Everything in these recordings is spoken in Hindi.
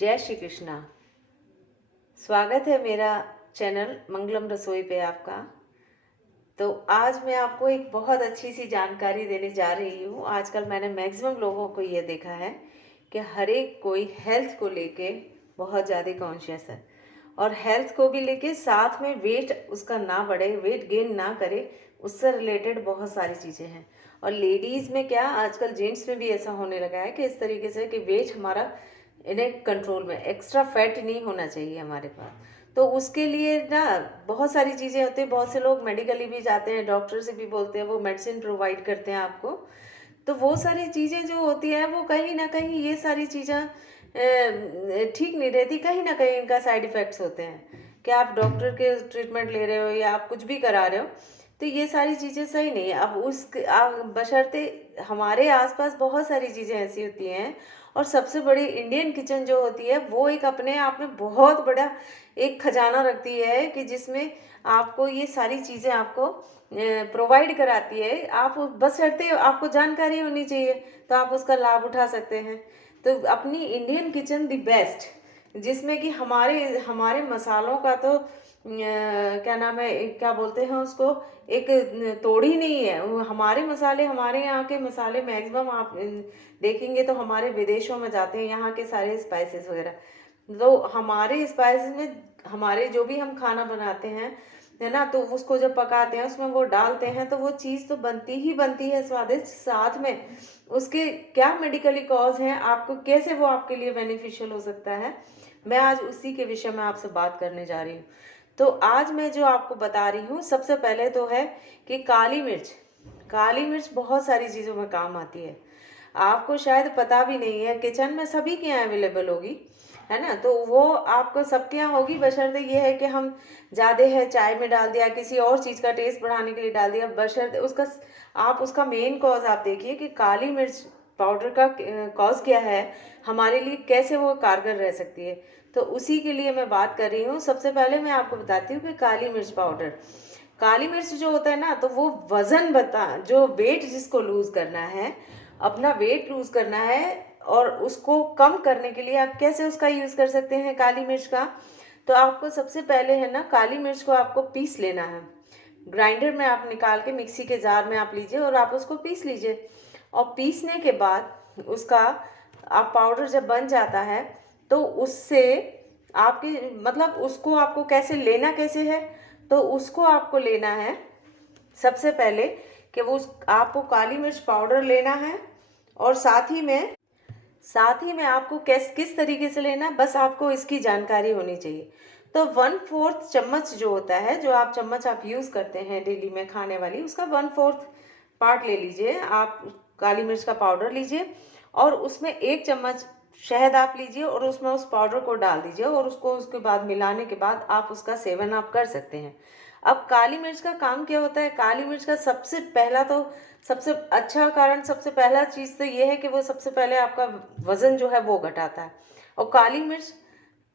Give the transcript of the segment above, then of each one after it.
जय श्री कृष्णा। स्वागत है मेरा चैनल मंगलम रसोई पे आपका। तो आज मैं आपको एक बहुत अच्छी सी जानकारी देने जा रही हूँ। आजकल मैंने मैक्सिमम लोगों को ये देखा है कि हर एक कोई हेल्थ को लेके बहुत ज़्यादा कॉन्शियस है और हेल्थ को भी लेके साथ में वेट उसका ना बढ़े, वेट गेन ना करे, उससे रिलेटेड बहुत सारी चीज़ें हैं। और लेडीज़ में क्या, आजकल जेंट्स में भी ऐसा होने लगा है कि इस तरीके से कि वेट हमारा इन्हें कंट्रोल में, एक्स्ट्रा फैट नहीं होना चाहिए हमारे पास। तो उसके लिए ना बहुत सारी चीज़ें होती हैं। बहुत से लोग मेडिकली भी जाते हैं, डॉक्टर से भी बोलते हैं, वो मेडिसिन प्रोवाइड करते हैं आपको। तो वो सारी चीज़ें जो होती हैं वो कहीं ना कहीं ये सारी चीज़ें ठीक नहीं रहती। कहीं ना कहीं इनका साइड इफ़ेक्ट्स होते हैं कि आप डॉक्टर के ट्रीटमेंट ले रहे हो या आप कुछ भी करा रहे हो, तो ये सारी चीज़ें सही नहीं है। अब बशर्ते हमारे आसपास बहुत सारी चीज़ें ऐसी होती हैं। और सबसे बड़ी इंडियन किचन जो होती है वो एक अपने आप में बहुत बड़ा एक खजाना रखती है कि जिसमें आपको ये सारी चीज़ें आपको प्रोवाइड कराती है। आप बशर्ते आपको जानकारी होनी चाहिए तो आप उसका लाभ उठा सकते हैं। तो अपनी इंडियन किचन द बेस्ट, जिसमें कि हमारे हमारे मसालों का तो क्या नाम है, क्या बोलते हैं उसको, एक तोड़ ही नहीं है। वो हमारे मसाले, हमारे यहाँ के मसाले मैक्सिमम आप देखेंगे तो हमारे विदेशों में जाते हैं, यहाँ के सारे स्पाइसेस वगैरह। तो हमारे स्पाइसेस में हमारे जो भी हम खाना बनाते हैं, है ना, तो उसको जब पकाते हैं उसमें वो डालते हैं तो वो चीज़ तो बनती ही बनती है स्वादिष्ट। साथ में उसके क्या मेडिकली कॉज हैं, आपको कैसे वो आपके लिए बेनिफिशियल हो सकता है, मैं आज उसी के विषय में आपसे बात करने जा रही हूँ। तो आज मैं जो आपको बता रही हूँ, सबसे पहले तो है कि काली मिर्च बहुत सारी चीज़ों में काम आती है। आपको शायद पता भी नहीं है, किचन में सभी के यहाँ अवेलेबल होगी, है ना। तो वो आपको सबके यहाँ होगी, बशर्ते ये है कि हम ज़्यादा है चाय में डाल दिया, किसी और चीज़ का टेस्ट बढ़ाने के लिए डाल दिया। बशर्ते उसका आप उसका मेन कॉज आप देखिए कि काली मिर्च पाउडर का कॉज क्या है हमारे लिए, कैसे वो कारगर रह सकती है। तो उसी के लिए मैं बात कर रही हूँ। सबसे पहले मैं आपको बताती हूँ कि काली मिर्च जो होता है ना, तो वो वजन जो वेट जिसको लूज करना है, अपना वेट लूज करना है, और उसको कम करने के लिए आप कैसे उसका यूज़ कर सकते हैं काली मिर्च का। तो आपको सबसे पहले है ना, काली मिर्च को आपको पीस लेना है। ग्राइंडर में आप निकाल के मिक्सी के जार में आप लीजिए और आप उसको पीस लीजिए। और पीसने के बाद उसका आप पाउडर जब बन जाता है तो उससे आपकी, मतलब उसको आपको कैसे लेना कैसे है, तो उसको आपको लेना है सबसे पहले कि वो आपको काली मिर्च पाउडर लेना है। और साथ ही में आपको किस तरीके से लेना है, बस आपको इसकी जानकारी होनी चाहिए। तो 1/4 चम्मच जो होता है, जो आप चम्मच आप यूज़ करते हैं डेली में खाने वाली, उसका 1/4 पार्ट ले लीजिए आप। काली मिर्च का पाउडर लीजिए और उसमें 1 चम्मच शहद आप लीजिए और उसमें उस पाउडर को डाल दीजिए और उसको उसके बाद मिलाने के बाद आप उसका सेवन आप कर सकते हैं। अब काली मिर्च का काम क्या होता है, काली मिर्च का सबसे अच्छा कारण, सबसे पहला चीज़ तो ये है कि वो सबसे पहले आपका वज़न जो है वो घटाता है। और काली मिर्च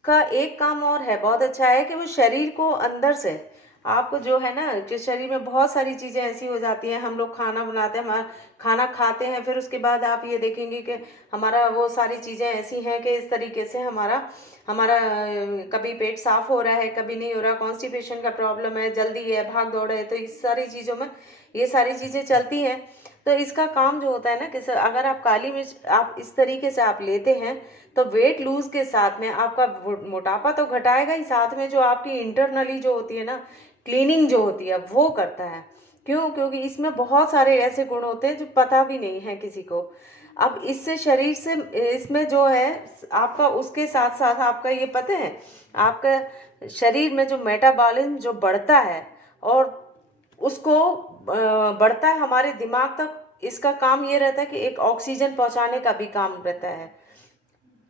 का एक काम और है, बहुत अच्छा है, कि वो शरीर को अंदर से आपको जो है ना, कि शरीर में बहुत सारी चीज़ें ऐसी हो जाती हैं, हम लोग खाना बनाते हैं, खाना खाते हैं, फिर उसके बाद आप ये देखेंगे कि हमारा वो सारी चीज़ें ऐसी हैं कि इस तरीके से हमारा हमारा कभी पेट साफ हो रहा है, कभी नहीं हो रहा, कॉन्स्टिपेशन का प्रॉब्लम है, जल्दी है, भाग दौड़ है, तो इस सारी चीज़ों में ये सारी चीज़ें चलती हैं। तो इसका काम जो होता है ना, कि अगर आप काली मिर्च आप इस तरीके से आप लेते हैं तो वेट लूज के साथ में आपका मोटापा तो घटाएगा ही, साथ में जो आपकी इंटरनली जो होती है ना, क्लीनिंग जो होती है वो करता है। क्यों? क्योंकि इसमें बहुत सारे ऐसे गुण होते हैं जो पता भी नहीं है किसी को। अब इससे शरीर से, इसमें जो है आपका, उसके साथ साथ आपका ये पता है, आपका शरीर में जो मेटाबॉलिज्म जो बढ़ता है और उसको बढ़ता है हमारे दिमाग तक। इसका काम ये रहता है कि एक ऑक्सीजन पहुंचाने का भी काम रहता है।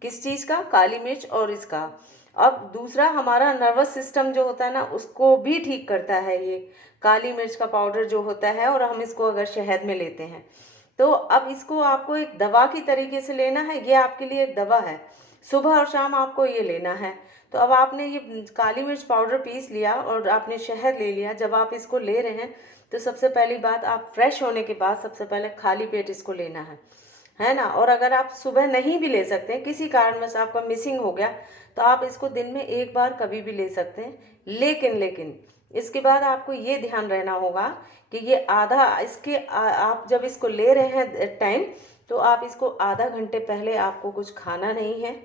किस चीज़ का? काली मिर्च और इसका। अब दूसरा, हमारा नर्वस सिस्टम जो होता है ना, उसको भी ठीक करता है ये काली मिर्च का पाउडर जो होता है। और हम इसको अगर शहद में लेते हैं तो अब इसको आपको एक दवा की तरीके से लेना है, ये आपके लिए एक दवा है। सुबह और शाम आपको ये लेना है। तो अब आपने ये काली मिर्च पाउडर पीस लिया और आपने शहद ले लिया। जब आप इसको ले रहे हैं तो सबसे पहली बात, आप फ्रेश होने के बाद सबसे पहले खाली पेट इसको लेना है। है ना। और अगर आप सुबह नहीं भी ले सकते हैं, किसी कारणवश आपका मिसिंग हो गया, तो आप इसको दिन में एक बार कभी भी ले सकते हैं। लेकिन इसके बाद आपको ये ध्यान रहना होगा कि ये आप जब इसको ले रहे हैं टाइम, तो आप इसको आधा घंटे पहले आपको कुछ खाना नहीं है,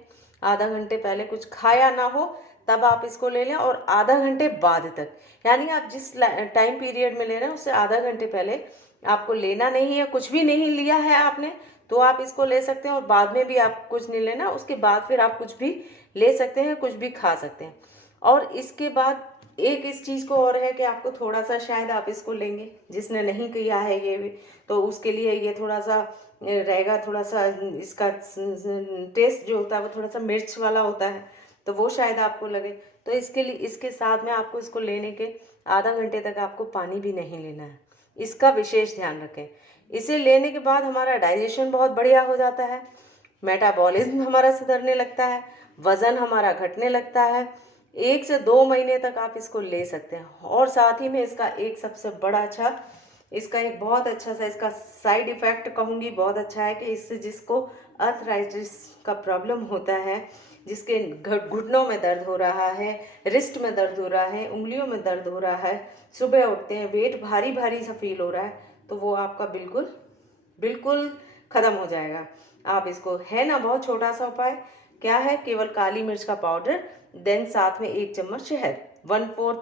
आधा घंटे पहले कुछ खाया ना हो तब आप इसको ले लें, और आधा घंटे बाद तक, यानी आप जिस टाइम पीरियड में ले रहे हैं उससे आधा घंटे पहले आपको लेना नहीं है। कुछ भी नहीं लिया है आपने तो आप इसको ले सकते हैं, और बाद में भी आप कुछ नहीं लेना, उसके बाद फिर आप कुछ भी ले सकते हैं, कुछ भी खा सकते हैं। और इसके बाद एक इस चीज़ को और है कि आपको थोड़ा सा, शायद आप इसको लेंगे जिसने नहीं किया है ये भी, तो उसके लिए ये थोड़ा सा रहेगा, थोड़ा सा इसका टेस्ट जो होता है वो थोड़ा सा मिर्च वाला होता है, तो वो शायद आपको लगे। तो इसके लिए, इसके साथ में आपको इसको लेने के आधा घंटे तक आपको पानी भी नहीं लेना है, इसका विशेष ध्यान रखें। इसे लेने के बाद हमारा डाइजेशन बहुत बढ़िया हो जाता है, मेटाबॉलिज्म हमारा सुधरने लगता है, वज़न हमारा घटने लगता है। 1 से 2 महीने तक आप इसको ले सकते हैं। और साथ ही में इसका एक सबसे बड़ा अच्छा, इसका एक बहुत अच्छा सा इसका साइड इफ़ेक्ट कहूँगी बहुत अच्छा है कि इससे जिसको अर्थराइटिस का प्रॉब्लम होता है, जिसके घुटनों में दर्द हो रहा है, रिस्ट में दर्द हो रहा है, उंगलियों में दर्द हो रहा है, सुबह उठते हैं वेट भारी भारी सा फील हो रहा है, तो वो आपका बिल्कुल बिल्कुल ख़त्म हो जाएगा। आप इसको, है ना बहुत छोटा सा उपाय, क्या है, केवल काली मिर्च का पाउडर, देन साथ में 1 चम्मच शहद, 1/4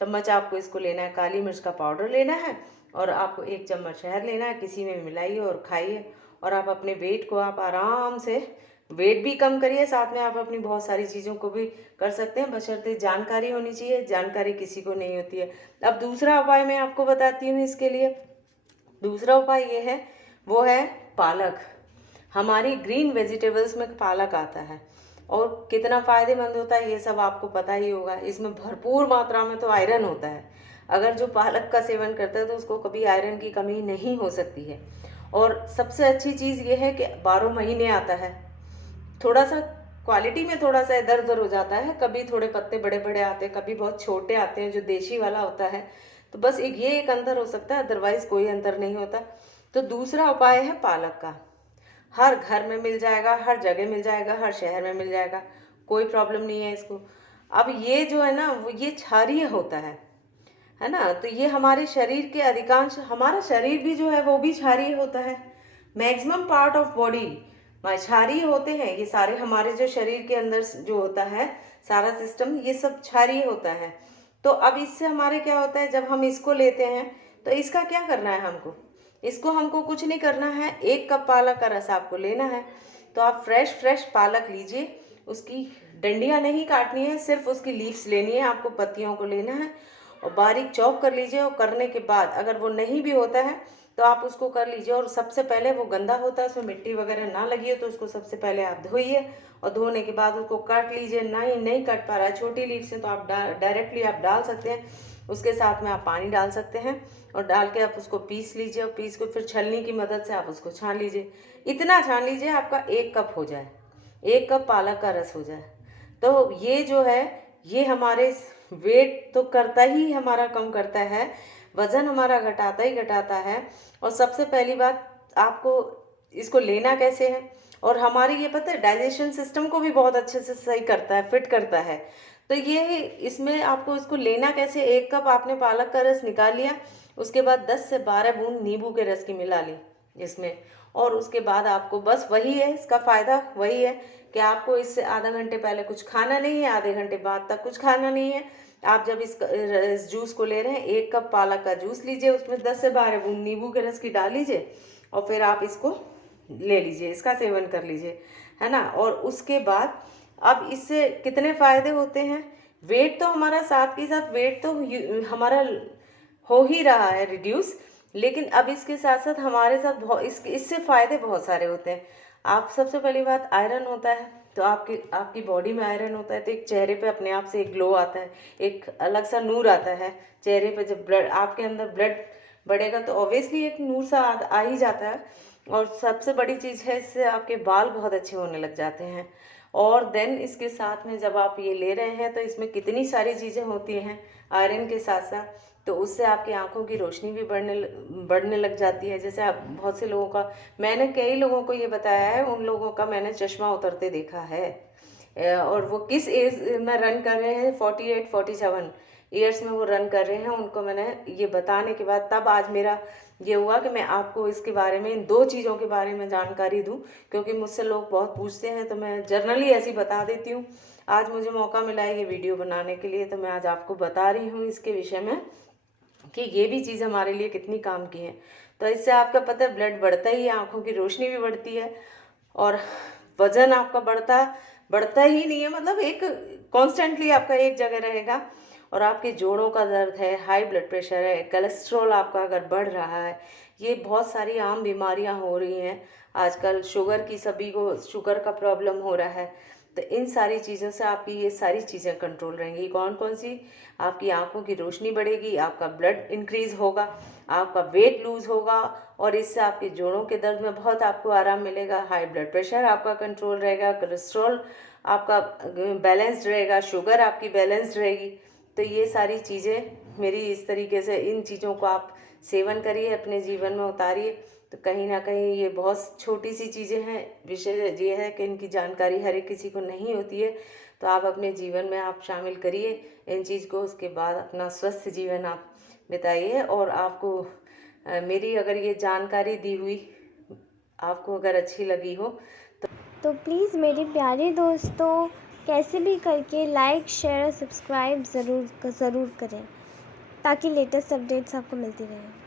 चम्मच आपको इसको लेना है, काली मिर्च का पाउडर लेना है, और आपको 1 चम्मच शहद लेना है, किसी में मिलाइए और खाइए। और आप अपने वेट को आप आराम से वेट भी कम करिए, साथ में आप अपनी बहुत सारी चीज़ों को भी कर सकते हैं, बशर्ते जानकारी होनी चाहिए, जानकारी किसी को नहीं होती है। अब दूसरा उपाय मैं आपको बताती हूँ इसके लिए। दूसरा उपाय ये है, वो है पालक। हमारी ग्रीन वेजिटेबल्स में पालक आता है, और कितना फ़ायदेमंद होता है ये सब आपको पता ही होगा। इसमें भरपूर मात्रा में तो आयरन होता है, अगर जो पालक का सेवन करता है तो उसको कभी आयरन की कमी नहीं हो सकती है। और सबसे अच्छी चीज़ ये है कि 12 महीने आता है। थोड़ा सा क्वालिटी में थोड़ा सा इधर उधर हो जाता है, कभी थोड़े पत्ते बड़े बड़े आते हैं, कभी बहुत छोटे आते हैं जो देशी वाला होता है, तो बस एक अंतर हो सकता है, अदरवाइज कोई अंतर नहीं होता। तो दूसरा उपाय है पालक का। हर घर में मिल जाएगा, हर जगह मिल जाएगा, हर शहर में मिल जाएगा, कोई प्रॉब्लम नहीं है इसको। अब ये जो है ना, वो ये क्षारीय होता है ना, तो ये हमारे शरीर के अधिकांश, हमारा शरीर भी जो है वो भी क्षारीय होता है। मैक्सिमम पार्ट ऑफ बॉडी क्षारीय होते हैं, ये सारे हमारे जो शरीर के अंदर जो होता है सारा सिस्टम, ये सब क्षारीय होता है। तो अब इससे हमारे क्या होता है, जब हम इसको लेते हैं तो इसका क्या करना है हमको कुछ नहीं करना है, 1 कप पालक का रस आपको लेना है। तो आप फ्रेश पालक लीजिए, उसकी डंडियाँ नहीं काटनी है, सिर्फ उसकी लीव्स लेनी है, आपको पत्तियों को लेना है, और बारीक चॉप कर लीजिए। और करने के बाद अगर वो नहीं भी होता है तो आप उसको कर लीजिए, और सबसे पहले वो गंदा होता है, उसमें मिट्टी वगैरह ना लगी हो तो उसको सबसे पहले आप धोइए, और धोने के बाद उसको काट लीजिए। नहीं कट पा रहा है छोटी लीफ से तो आप डायरेक्टली आप डाल सकते हैं, उसके साथ में आप पानी डाल सकते हैं, और डाल के आप उसको पीस लीजिए, और पीस को फिर छलनी की मदद से आप उसको छान लीजिए। इतना छान लीजिए आपका 1 कप हो जाए, 1 कप पालक का रस हो जाए। तो ये जो है, ये हमारे वेट तो करता ही हमारा कम करता है, वज़न हमारा घटाता ही घटाता है। और सबसे पहली बात, आपको इसको लेना कैसे है, और हमारे ये पता है डाइजेशन सिस्टम को भी बहुत अच्छे से सही करता है, फिट करता है। तो ये इसमें आपको इसको लेना कैसे, 1 कप आपने पालक का रस निकाल लिया, उसके बाद 10 से 12 बूंद नींबू के रस की मिला ली इसमें, और उसके बाद आपको बस वही है, इसका फ़ायदा वही है कि आपको इससे आधा घंटे पहले कुछ खाना नहीं है, आधे घंटे बाद तक कुछ खाना नहीं है। आप जब इस जूस को ले रहे हैं, 1 कप पालक का जूस लीजिए, उसमें 10 से 12 बूंद नींबू के रस की डाल लीजिए, और फिर आप इसको ले लीजिए, इसका सेवन कर लीजिए, है ना। और उसके बाद अब इससे कितने फ़ायदे होते हैं, वेट तो हमारा, साथ के साथ वेट तो हमारा हो ही रहा है रिड्यूस, लेकिन अब इसके साथ साथ हमारे साथ इससे फ़ायदे बहुत सारे होते हैं। आप, सबसे पहली बात, आयरन होता है, तो आपकी बॉडी में आयरन होता है तो एक चेहरे पे अपने आप से एक ग्लो आता है, एक अलग सा नूर आता है चेहरे पे। जब ब्लड आपके अंदर ब्लड बढ़ेगा तो ऑब्वियसली एक नूर सा आ ही जाता है। और सबसे बड़ी चीज़ है, इससे आपके बाल बहुत अच्छे होने लग जाते हैं। और देन इसके साथ में जब आप ये ले रहे हैं तो इसमें कितनी सारी चीज़ें होती हैं आयरन के साथ साथ, तो उससे आपकी आंखों की रोशनी भी बढ़ने लग जाती है। जैसे आप बहुत से लोगों का, मैंने कई लोगों को ये बताया है, उन लोगों का मैंने चश्मा उतरते देखा है। और वो किस एज में रन कर रहे हैं, 48 47 ईयर्स में वो रन कर रहे हैं। उनको मैंने ये बताने के बाद तब आज मेरा ये हुआ कि मैं आपको इसके बारे में, इन 2 चीज़ों के बारे में जानकारी दूं, क्योंकि मुझसे लोग बहुत पूछते हैं, तो मैं जनरली ऐसी बता देती हूँ। आज मुझे मौका मिला है ये वीडियो बनाने के लिए, तो मैं आज आपको बता रही हूँ इसके विषय में कि ये भी चीज़ हमारे लिए कितनी काम की है। तो इससे आपका पता है ब्लड बढ़ता ही है, आँखों की रोशनी भी बढ़ती है, और वज़न आपका बढ़ता ही नहीं है, मतलब एक कॉन्स्टेंटली आपका एक जगह रहेगा। और आपके जोड़ों का दर्द है, हाई ब्लड प्रेशर है, कोलेस्ट्रॉल आपका अगर बढ़ रहा है, ये बहुत सारी आम बीमारियां हो रही हैं आजकल। शुगर की, सभी को शुगर का प्रॉब्लम हो रहा है। तो इन सारी चीज़ों से आपकी ये सारी चीज़ें कंट्रोल रहेंगी। कौन कौन सी? आपकी आंखों की रोशनी बढ़ेगी, आपका ब्लड इंक्रीज होगा, आपका वेट लूज होगा, और इससे आपके जोड़ों के दर्द में बहुत आपको आराम मिलेगा। हाई ब्लड प्रेशर आपका कंट्रोल रहेगा, कोलेस्ट्रॉल आपका बैलेंस्ड रहेगा, शुगर आपकी बैलेंस्ड रहेगी। तो ये सारी चीज़ें मेरी इस तरीके से, इन चीज़ों को आप सेवन करिए, अपने जीवन में उतारिए। तो कहीं ना कहीं ये बहुत छोटी सी चीज़ें हैं। विषय ये है कि इनकी जानकारी हर एक किसी को नहीं होती है, तो आप अपने जीवन में आप शामिल करिए इन चीज़ को। उसके बाद अपना स्वस्थ जीवन आप बिताइए। और आपको मेरी अगर ये जानकारी दी हुई आपको अगर अच्छी लगी हो तो प्लीज़ मेरे प्यारे दोस्तों, कैसे भी करके लाइक, शेयर और सब्सक्राइब ज़रूर करें, ताकि लेटेस्ट अपडेट्स आपको मिलती रहें।